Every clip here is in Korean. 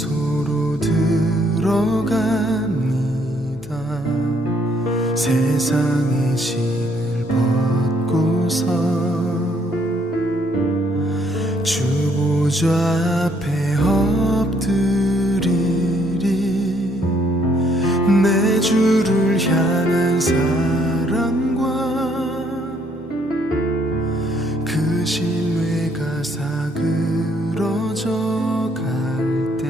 장소로 들어갑니다. 세상의 신을 벗고서 주 보좌 앞에 엎드리리. 내 주를 향한 사랑과 그 신뢰가 사그러져 갈 때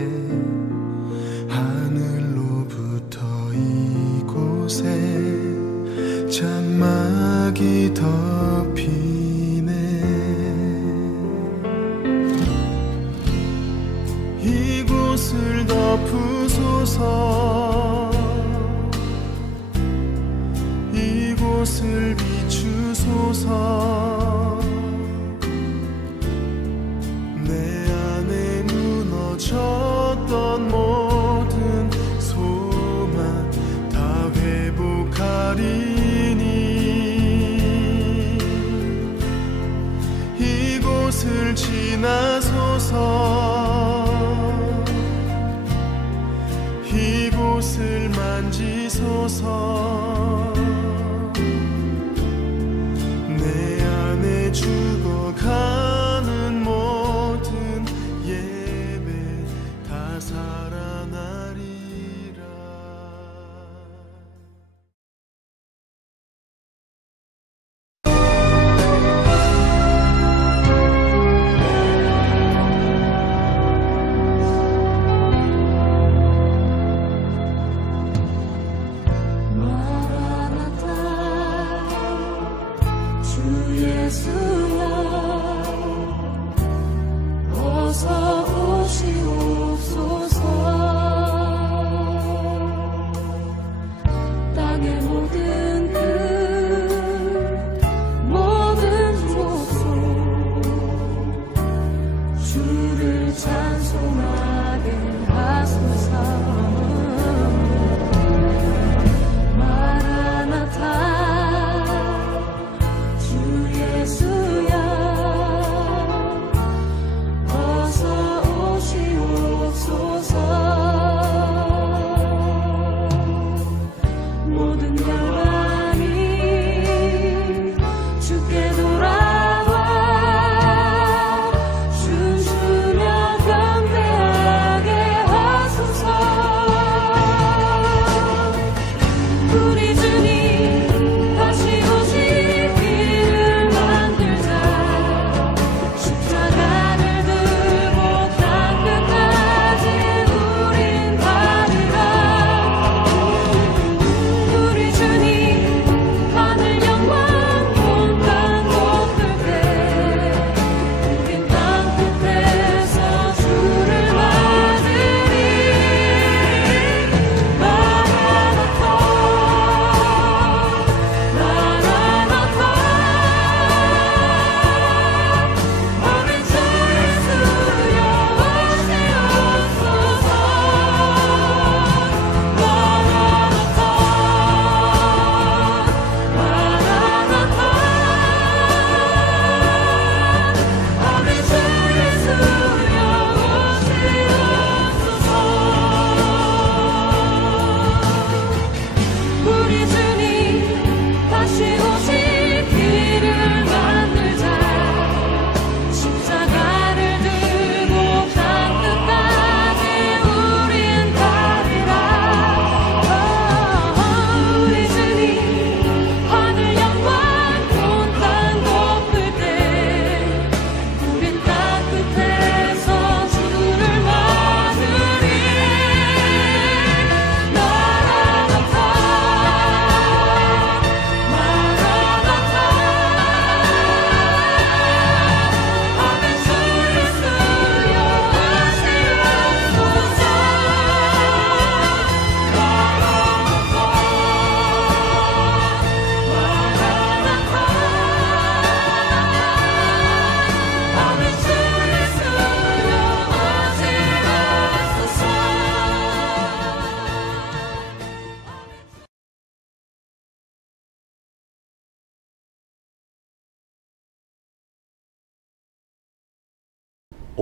하늘로부터 이곳에 장막이 덮이네. 이곳을 덮으소서. 이곳을 비추소서. 내 안에 무너졌던 모든 소망 다 회복하리니. 이곳을 지나소서. 이곳을 만지소서. 내 안에 죽어가는 모든 예배 다 살아나리라.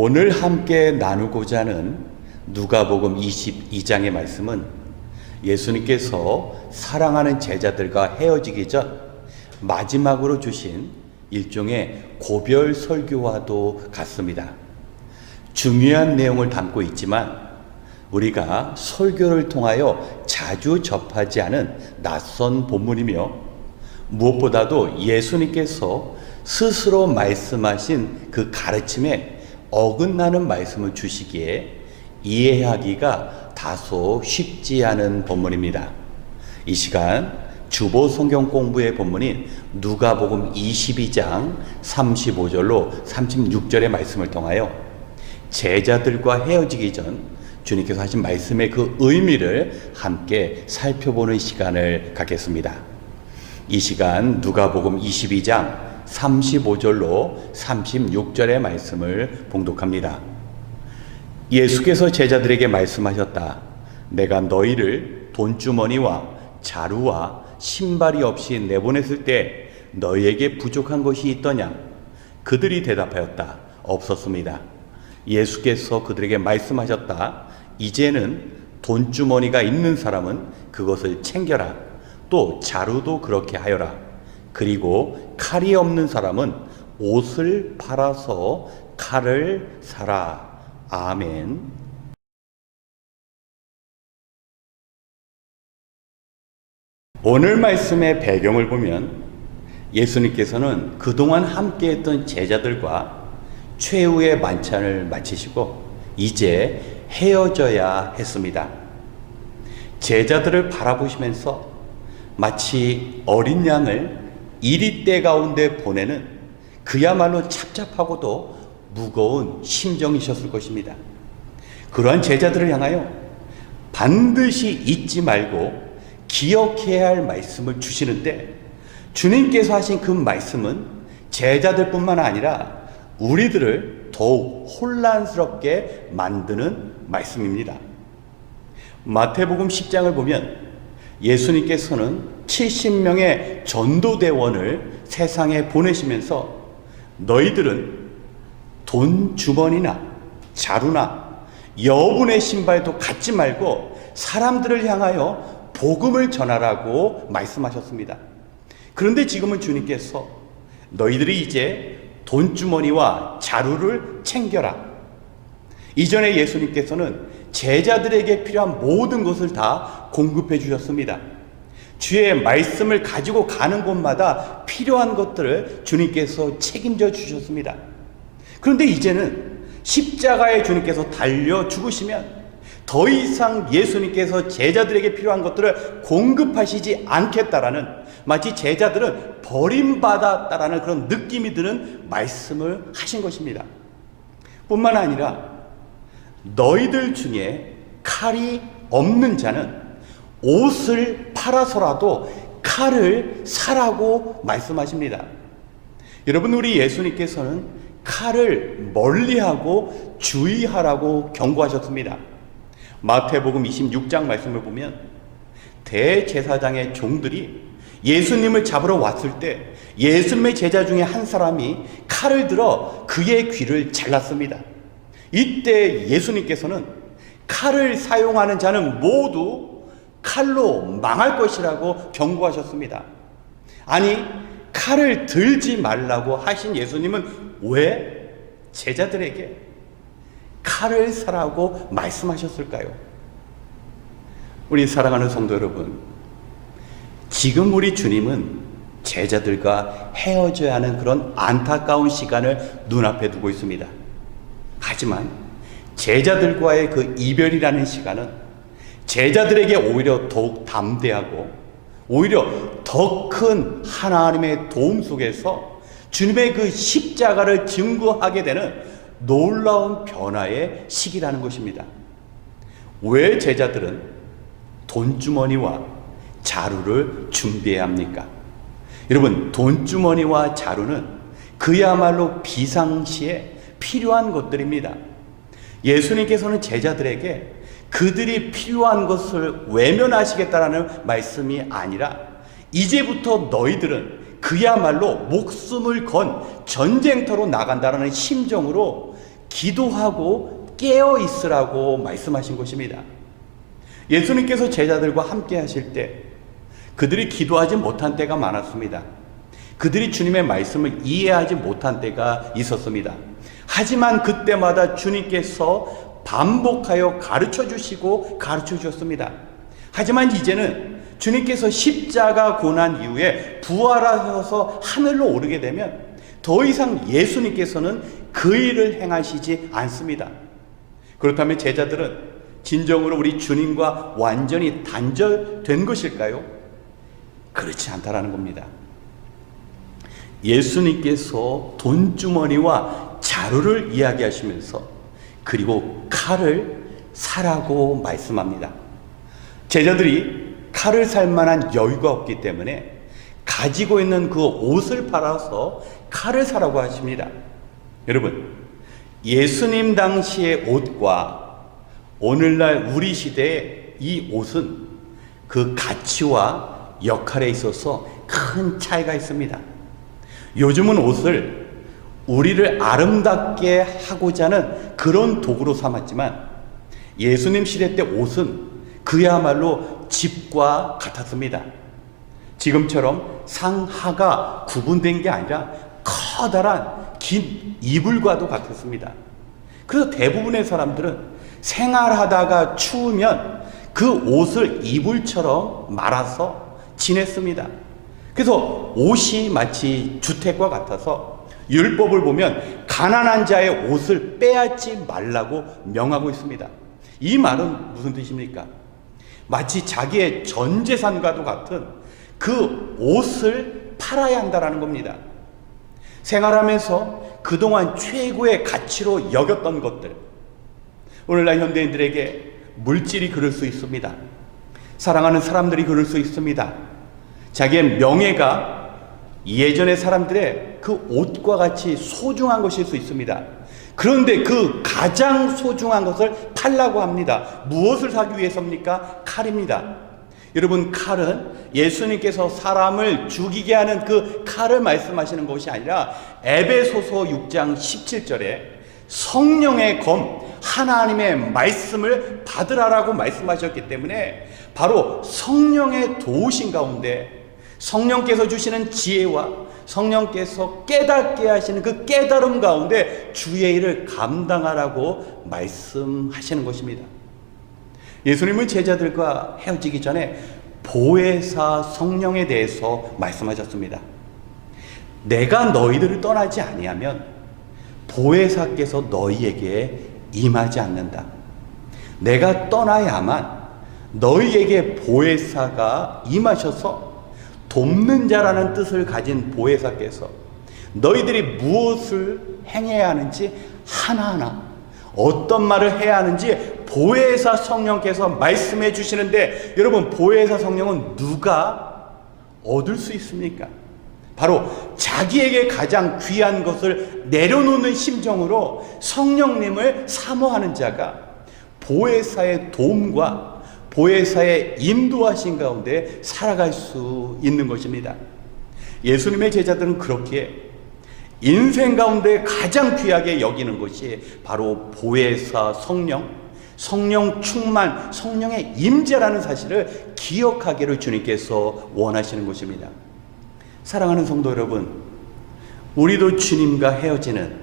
오늘 함께 나누고자 하는 누가복음 22장의 말씀은 예수님께서 사랑하는 제자들과 헤어지기 전 마지막으로 주신 일종의 고별 설교와도 같습니다. 중요한 내용을 담고 있지만 우리가 설교를 통하여 자주 접하지 않은 낯선 본문이며 무엇보다도 예수님께서 스스로 말씀하신 그 가르침에 어긋나는 말씀을 주시기에 이해하기가 다소 쉽지 않은 본문입니다. 이 시간 주보 성경 공부의 본문인 누가복음 22장 35절로 36절의 말씀을 통하여 제자들과 헤어지기 전 주님께서 하신 말씀의 그 의미를 함께 살펴보는 시간을 갖겠습니다. 이 시간 누가복음 22장 35절로 36절의 말씀을 봉독합니다. 예수께서 제자들에게 말씀하셨다. 내가 너희를 돈주머니와 자루와 신발이 없이 내보냈을 때 너희에게 부족한 것이 있더냐? 그들이 대답하였다. 없었습니다. 예수께서 그들에게 말씀하셨다. 이제는 돈주머니가 있는 사람은 그것을 챙겨라. 또 자루도 그렇게 하여라. 그리고 칼이 없는 사람은 옷을 팔아서 칼을 사라. 아멘. 오늘 말씀의 배경을 보면 예수님께서는 그동안 함께했던 제자들과 최후의 만찬을 마치시고 이제 헤어져야 했습니다. 제자들을 바라보시면서 마치 어린 양을 이리떼 가운데 보내는 그야말로 착잡하고도 무거운 심정이셨을 것입니다. 그러한 제자들을 향하여 반드시 잊지 말고 기억해야 할 말씀을 주시는데 주님께서 하신 그 말씀은 제자들뿐만 아니라 우리들을 더욱 혼란스럽게 만드는 말씀입니다. 마태복음 10장을 보면 예수님께서는 70명의 전도대원을 세상에 보내시면서 너희들은 돈 주머니나 자루나 여분의 신발도 갖지 말고 사람들을 향하여 복음을 전하라고 말씀하셨습니다. 그런데 지금은 주님께서 너희들이 이제 돈주머니와 자루를 챙겨라. 이전에 예수님께서는 제자들에게 필요한 모든 것을 다 공급해 주셨습니다. 주의 말씀을 가지고 가는 곳마다 필요한 것들을 주님께서 책임져 주셨습니다. 그런데 이제는 십자가에 주님께서 달려 죽으시면 더 이상 예수님께서 제자들에게 필요한 것들을 공급하시지 않겠다라는, 마치 제자들은 버림받았다라는 그런 느낌이 드는 말씀을 하신 것입니다. 뿐만 아니라 너희들 중에 칼이 없는 자는 옷을 팔아서라도 칼을 사라고 말씀하십니다. 여러분, 우리 예수님께서는 칼을 멀리하고 주의하라고 경고하셨습니다. 마태복음 26장 말씀을 보면 대제사장의 종들이 예수님을 잡으러 왔을 때 예수님의 제자 중에 한 사람이 칼을 들어 그의 귀를 잘랐습니다. 이때 예수님께서는 칼을 사용하는 자는 모두 칼로 망할 것이라고 경고하셨습니다. 아니, 칼을 들지 말라고 하신 예수님은 왜 제자들에게 칼을 사라고 말씀하셨을까요? 우리 사랑하는 성도 여러분, 지금 우리 주님은 제자들과 헤어져야 하는 그런 안타까운 시간을 눈앞에 두고 있습니다. 하지만 제자들과의 그 이별이라는 시간은 제자들에게 오히려 더욱 담대하고 오히려 더 큰 하나님의 도움 속에서 주님의 그 십자가를 증거하게 되는 놀라운 변화의 시기라는 것입니다. 왜 제자들은 돈주머니와 자루를 준비해야 합니까? 여러분, 돈주머니와 자루는 그야말로 비상시에 필요한 것들입니다. 예수님께서는 제자들에게 그들이 필요한 것을 외면하시겠다라는 말씀이 아니라 이제부터 너희들은 그야말로 목숨을 건 전쟁터로 나간다라는 심정으로 기도하고 깨어 있으라고 말씀하신 것입니다. 예수님께서 제자들과 함께 하실 때 그들이 기도하지 못한 때가 많았습니다. 그들이 주님의 말씀을 이해하지 못한 때가 있었습니다. 하지만 그때마다 주님께서 반복하여 가르쳐 주시고 가르쳐 주셨습니다. 하지만 이제는 주님께서 십자가 고난 이후에 부활하셔서 하늘로 오르게 되면 더 이상 예수님께서는 그 일을 행하시지 않습니다. 그렇다면 제자들은 진정으로 우리 주님과 완전히 단절된 것일까요? 그렇지 않다라는 겁니다. 예수님께서 돈주머니와 자루를 이야기하시면서 그리고 칼을 사라고 말씀합니다. 제자들이 칼을 살 만한 여유가 없기 때문에 가지고 있는 그 옷을 팔아서 칼을 사라고 하십니다. 여러분, 예수님 당시의 옷과 오늘날 우리 시대의 이 옷은 그 가치와 역할에 있어서 큰 차이가 있습니다. 요즘은 옷을 우리를 아름답게 하고자 하는 그런 도구로 삼았지만 예수님 시대 때 옷은 그야말로 집과 같았습니다. 지금처럼 상하가 구분된 게 아니라 커다란 긴 이불과도 같았습니다. 그래서 대부분의 사람들은 생활하다가 추우면 그 옷을 이불처럼 말아서 지냈습니다. 그래서 옷이 마치 주택과 같아서 율법을 보면 가난한 자의 옷을 빼앗지 말라고 명하고 있습니다. 이 말은 무슨 뜻입니까? 마치 자기의 전 재산과도 같은 그 옷을 팔아야 한다는 겁니다. 생활하면서 그동안 최고의 가치로 여겼던 것들, 오늘날 현대인들에게 물질이 그럴 수 있습니다. 사랑하는 사람들이 그럴 수 있습니다. 자기의 명예가 예전의 사람들의 그 옷과 같이 소중한 것일 수 있습니다. 그런데 그 가장 소중한 것을 팔라고 합니다. 무엇을 사기 위해서입니까? 칼입니다. 여러분, 칼은 예수님께서 사람을 죽이게 하는 그 칼을 말씀하시는 것이 아니라 에베소서 6장 17절에 성령의 검, 하나님의 말씀을 받으라라고 말씀하셨기 때문에 바로 성령의 도우신 가운데 성령께서 주시는 지혜와 성령께서 깨닫게 하시는 그 깨달음 가운데 주의 일을 감당하라고 말씀하시는 것입니다. 예수님은 제자들과 헤어지기 전에 보혜사 성령에 대해서 말씀하셨습니다. 내가 너희들을 떠나지 아니하면 보혜사께서 너희에게 임하지 않는다. 내가 떠나야만 너희에게 보혜사가 임하셔서 돕는 자라는 뜻을 가진 보혜사께서 너희들이 무엇을 행해야 하는지 하나하나 어떤 말을 해야 하는지 보혜사 성령께서 말씀해 주시는데, 여러분, 보혜사 성령은 누가 얻을 수 있습니까? 바로 자기에게 가장 귀한 것을 내려놓는 심정으로 성령님을 사모하는 자가 보혜사의 도움과 보혜사의 인도하신 가운데 살아갈 수 있는 것입니다. 예수님의 제자들은 그렇게 인생 가운데 가장 귀하게 여기는 것이 바로 보혜사 성령, 성령 충만, 성령의 임재라는 사실을 기억하기를 주님께서 원하시는 것입니다. 사랑하는 성도 여러분, 우리도 주님과 헤어지는,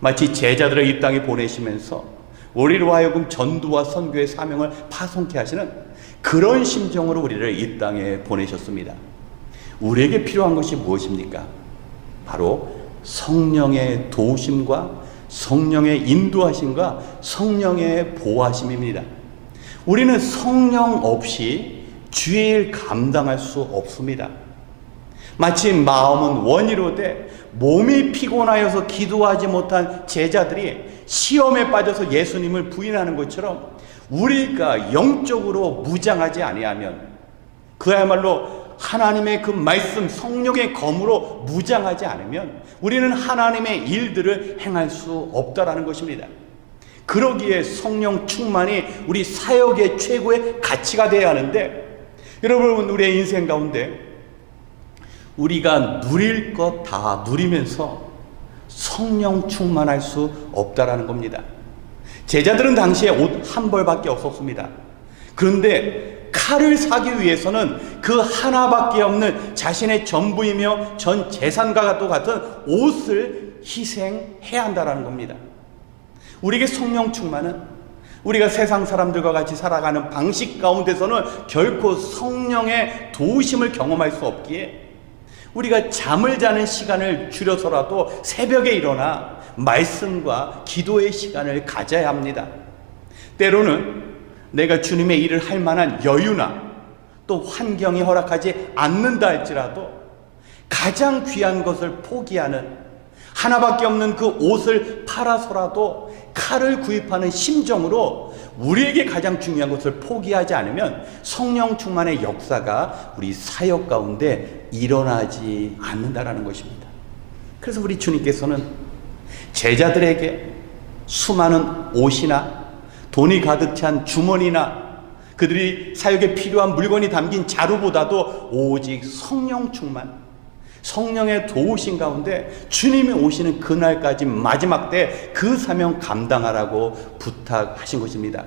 마치 제자들을 이 땅에 보내시면서 우리로 하여금 전도와 선교의 사명을 파송케 하시는 그런 심정으로 우리를 이 땅에 보내셨습니다. 우리에게 필요한 것이 무엇입니까? 바로 성령의 도우심과 성령의 인도하심과 성령의 보호하심입니다. 우리는 성령 없이 주의 일 감당할 수 없습니다. 마치 마음은 원이로되 몸이 피곤하여서 기도하지 못한 제자들이 시험에 빠져서 예수님을 부인하는 것처럼 우리가 영적으로 무장하지 아니하면, 그야말로 하나님의 그 말씀 성령의 검으로 무장하지 않으면 우리는 하나님의 일들을 행할 수 없다라는 것입니다. 그러기에 성령 충만이 우리 사역의 최고의 가치가 되어야 하는데, 여러분, 우리의 인생 가운데 우리가 누릴 것 다 누리면서 성령 충만할 수 없다라는 겁니다. 제자들은 당시에 옷 한 벌밖에 없었습니다. 그런데 칼을 사기 위해서는 그 하나밖에 없는 자신의 전부이며 전 재산과 같은 옷을 희생해야 한다는 겁니다. 우리에게 성령 충만은 우리가 세상 사람들과 같이 살아가는 방식 가운데서는 결코 성령의 도우심을 경험할 수 없기에 우리가 잠을 자는 시간을 줄여서라도 새벽에 일어나 말씀과 기도의 시간을 가져야 합니다. 때로는 내가 주님의 일을 할 만한 여유나 또 환경이 허락하지 않는다 할지라도 가장 귀한 것을 포기하는, 하나밖에 없는 그 옷을 팔아서라도 칼을 구입하는 심정으로 우리에게 가장 중요한 것을 포기하지 않으면 성령 충만의 역사가 우리 사역 가운데 일어나지 않는다라는 것입니다. 그래서 우리 주님께서는 제자들에게 수많은 옷이나 돈이 가득 찬 주머니나 그들이 사역에 필요한 물건이 담긴 자루보다도 오직 성령 충만, 성령의 도우신 가운데 주님이 오시는 그날까지 마지막 때 그 사명 감당하라고 부탁하신 것입니다.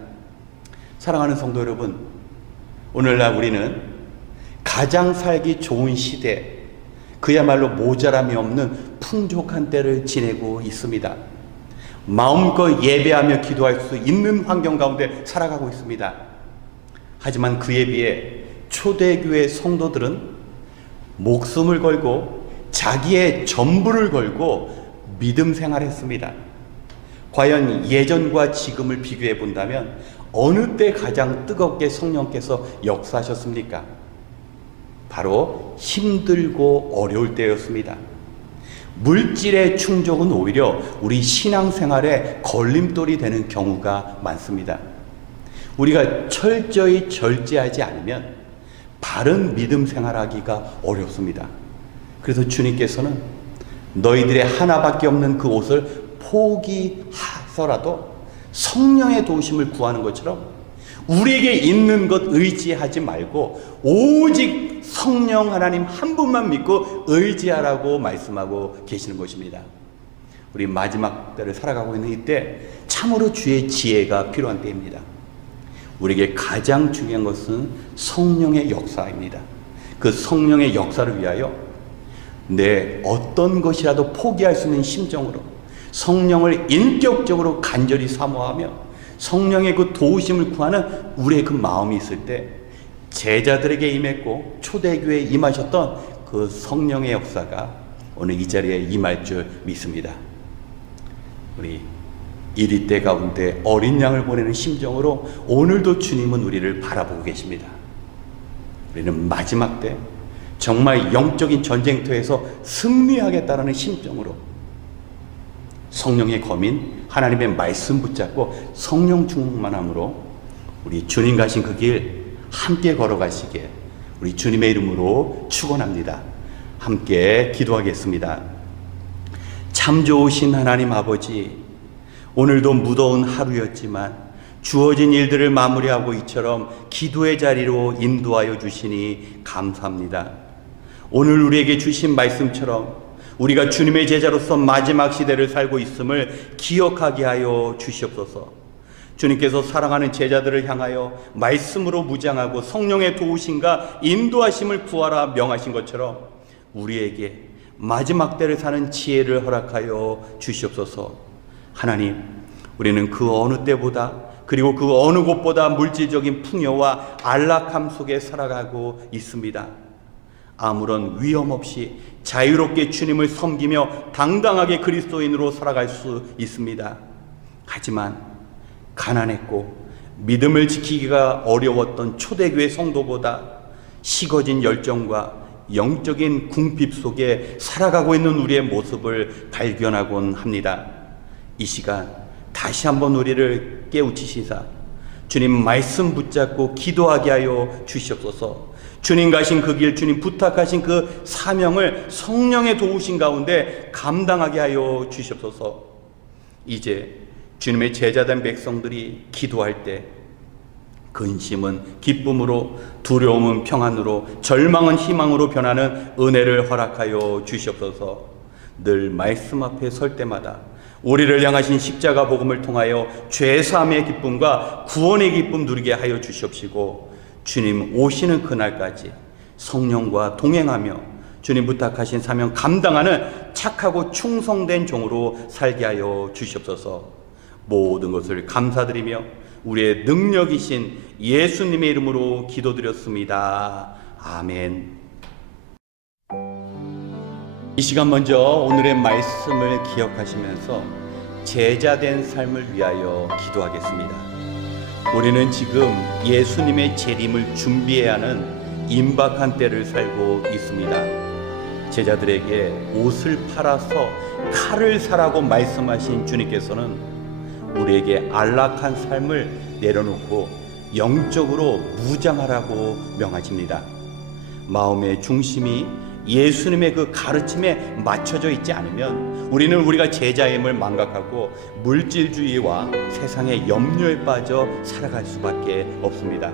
사랑하는 성도 여러분, 오늘날 우리는 가장 살기 좋은 시대, 그야말로 모자람이 없는 풍족한 때를 지내고 있습니다. 마음껏 예배하며 기도할 수 있는 환경 가운데 살아가고 있습니다. 하지만 그에 비해 초대교회 성도들은 목숨을 걸고 자기의 전부를 걸고 믿음 생활했습니다. 과연 예전과 지금을 비교해 본다면 어느 때 가장 뜨겁게 성령께서 역사하셨습니까? 바로 힘들고 어려울 때였습니다. 물질의 충족은 오히려 우리 신앙생활에 걸림돌이 되는 경우가 많습니다. 우리가 철저히 절제하지 않으면 바른 믿음 생활하기가 어렵습니다. 그래서 주님께서는 너희들의 하나밖에 없는 그 옷을 포기하서라도 성령의 도우심을 구하는 것처럼 우리에게 있는 것 의지하지 말고 오직 성령 하나님 한 분만 믿고 의지하라고 말씀하고 계시는 것입니다. 우리 마지막 때를 살아가고 있는 이때 참으로 주의 지혜가 필요한 때입니다. 우리에게 가장 중요한 것은 성령의 역사입니다. 그 성령의 역사를 위하여 내 어떤 것이라도 포기할 수 있는 심정으로 성령을 인격적으로 간절히 사모하며 성령의 그 도우심을 구하는 우리의 그 마음이 있을 때 제자들에게 임했고 초대교회에 임하셨던 그 성령의 역사가 오늘 이 자리에 임할 줄 믿습니다. 우리 이리 때 가운데 어린 양을 보내는 심정으로 오늘도 주님은 우리를 바라보고 계십니다. 우리는 마지막 때 정말 영적인 전쟁터에서 승리하겠다라는 심정으로 성령의 검인 하나님의 말씀 붙잡고 성령 충만함으로 우리 주님 가신 그 길 함께 걸어가시게 우리 주님의 이름으로 축원합니다. 함께 기도하겠습니다. 참 좋으신 하나님 아버지, 오늘도 무더운 하루였지만 주어진 일들을 마무리하고 이처럼 기도의 자리로 인도하여 주시니 감사합니다. 오늘 우리에게 주신 말씀처럼 우리가 주님의 제자로서 마지막 시대를 살고 있음을 기억하게 하여 주시옵소서. 주님께서 사랑하는 제자들을 향하여 말씀으로 무장하고 성령의 도우심과 인도하심을 구하라 명하신 것처럼 우리에게 마지막 때를 사는 지혜를 허락하여 주시옵소서. 하나님, 우리는 그 어느 때보다 그리고 그 어느 곳보다 물질적인 풍요와 안락함 속에 살아가고 있습니다. 아무런 위험 없이 자유롭게 주님을 섬기며 당당하게 그리스도인으로 살아갈 수 있습니다. 하지만 가난했고 믿음을 지키기가 어려웠던 초대교회 성도보다 식어진 열정과 영적인 궁핍 속에 살아가고 있는 우리의 모습을 발견하곤 합니다. 이 시간 다시 한번 우리를 깨우치시사 주님 말씀 붙잡고 기도하게 하여 주시옵소서. 주님 가신 그 길, 주님 부탁하신 그 사명을 성령의 도우심 가운데 감당하게 하여 주시옵소서. 이제 주님의 제자된 백성들이 기도할 때 근심은 기쁨으로, 두려움은 평안으로, 절망은 희망으로 변하는 은혜를 허락하여 주시옵소서. 늘 말씀 앞에 설 때마다 우리를 향하신 십자가 복음을 통하여 죄사함의 기쁨과 구원의 기쁨 누리게 하여 주시옵시고, 주님 오시는 그날까지 성령과 동행하며 주님 부탁하신 사명 감당하는 착하고 충성된 종으로 살게 하여 주시옵소서. 모든 것을 감사드리며 우리의 능력이신 예수님의 이름으로 기도드렸습니다. 아멘. 이 시간 먼저 오늘의 말씀을 기억하시면서 제자된 삶을 위하여 기도하겠습니다. 우리는 지금 예수님의 재림을 준비해야 하는 임박한 때를 살고 있습니다. 제자들에게 옷을 팔아서 칼을 사라고 말씀하신 주님께서는 우리에게 안락한 삶을 내려놓고 영적으로 무장하라고 명하십니다. 마음의 중심이 예수님의 그 가르침에 맞춰져 있지 않으면 우리는 우리가 제자임을 망각하고 물질주의와 세상의 염려에 빠져 살아갈 수밖에 없습니다.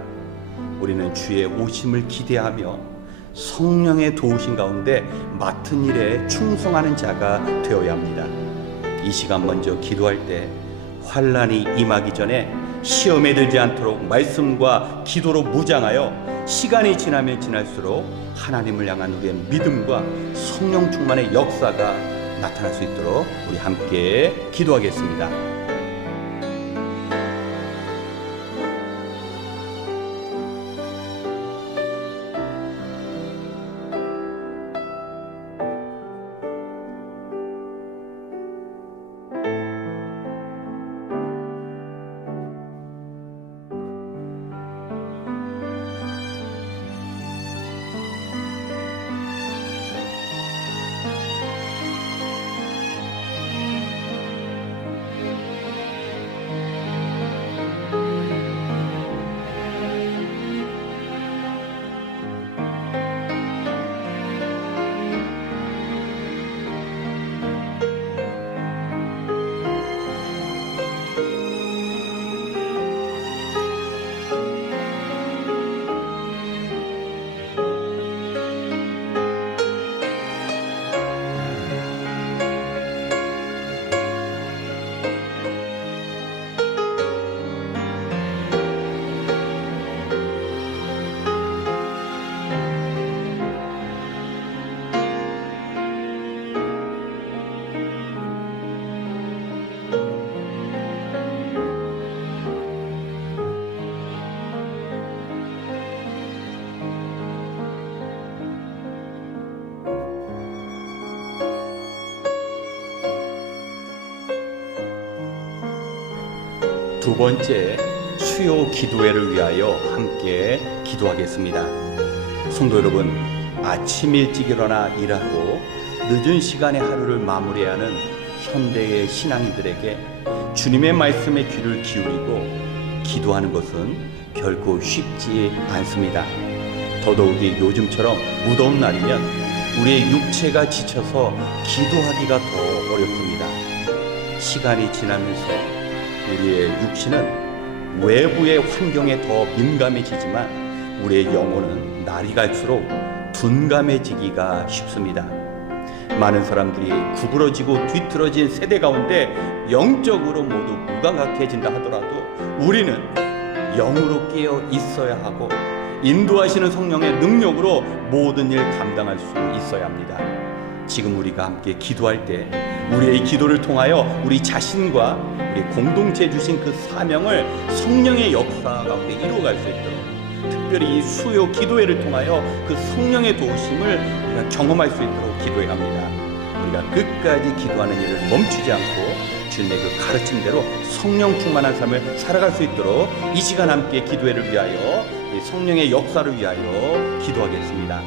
우리는 주의 오심을 기대하며 성령의 도우심 가운데 맡은 일에 충성하는 자가 되어야 합니다. 이 시간 먼저 기도할 때 환난이 임하기 전에 시험에 들지 않도록 말씀과 기도로 무장하여 시간이 지나면 지날수록 하나님을 향한 우리의 믿음과 성령 충만의 역사가 나타날 수 있도록 우리 함께 기도하겠습니다. 두 번째 수요 기도회를 위하여 함께 기도하겠습니다. 성도 여러분, 아침 일찍 일어나 일하고 늦은 시간에 하루를 마무리해야 하는 현대의 신앙인들에게 주님의 말씀에 귀를 기울이고 기도하는 것은 결코 쉽지 않습니다. 더더욱이 요즘처럼 무더운 날이면 우리의 육체가 지쳐서 기도하기가 더 어렵습니다. 시간이 지나면서 우리의 육신은 외부의 환경에 더 민감해지지만 우리의 영혼은 날이 갈수록 둔감해지기가 쉽습니다. 많은 사람들이 구부러지고 뒤틀어진 세대 가운데 영적으로 모두 무감각해진다 하더라도 우리는 영으로 깨어 있어야 하고 인도하시는 성령의 능력으로 모든 일 감당할 수 있어야 합니다. 지금 우리가 함께 기도할 때 우리의 기도를 통하여 우리 자신과 우리 공동체에 주신 그 사명을 성령의 역사 가운데 이루어갈 수 있도록, 특별히 이 수요 기도회를 통하여 그 성령의 도우심을 우리가 경험할 수 있도록 기도해야 합니다. 우리가 끝까지 기도하는 일을 멈추지 않고 주님의 그 가르침대로 성령 충만한 삶을 살아갈 수 있도록 이 시간 함께 기도회를 위하여, 이 성령의 역사를 위하여 기도하겠습니다.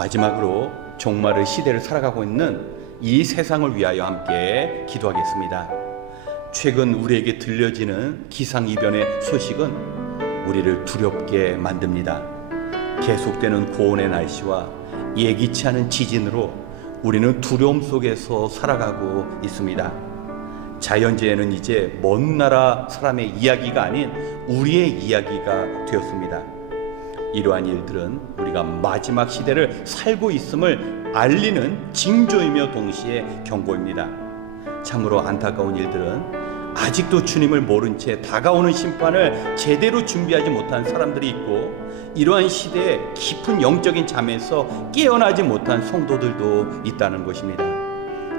마지막으로 종말의 시대를 살아가고 있는 이 세상을 위하여 함께 기도하겠습니다. 최근 우리에게 들려지는 기상이변의 소식은 우리를 두렵게 만듭니다. 계속되는 고온의 날씨와 예기치 않은 지진으로 우리는 두려움 속에서 살아가고 있습니다. 자연재해는 이제 먼 나라 사람의 이야기가 아닌 우리의 이야기가 되었습니다. 이러한 일들은 우리가 마지막 시대를 살고 있음을 알리는 징조이며 동시에 경고입니다. 참으로 안타까운 일들은 아직도 주님을 모른 채 다가오는 심판을 제대로 준비하지 못한 사람들이 있고, 이러한 시대에 깊은 영적인 잠에서 깨어나지 못한 성도들도 있다는 것입니다.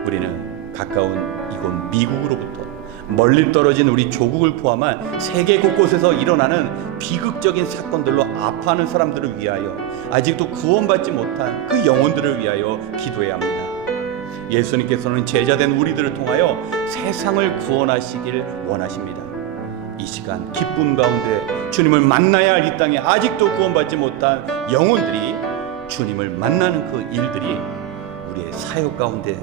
우리는 가까운 이곳 미국으로부터 멀리 떨어진 우리 조국을 포함한 세계 곳곳에서 일어나는 비극적인 사건들로 아파하는 사람들을 위하여, 아직도 구원받지 못한 그 영혼들을 위하여 기도해야 합니다. 예수님께서는 제자된 우리들을 통하여 세상을 구원하시길 원하십니다. 이 시간 기쁨 가운데 주님을 만나야 할 이 땅에 아직도 구원받지 못한 영혼들이 주님을 만나는 그 일들이 우리의 사역 가운데,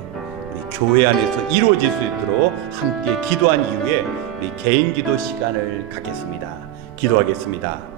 우리 교회 안에서 이루어질 수 있도록 함께 기도한 이후에 우리 개인 기도 시간을 갖겠습니다. 기도하겠습니다.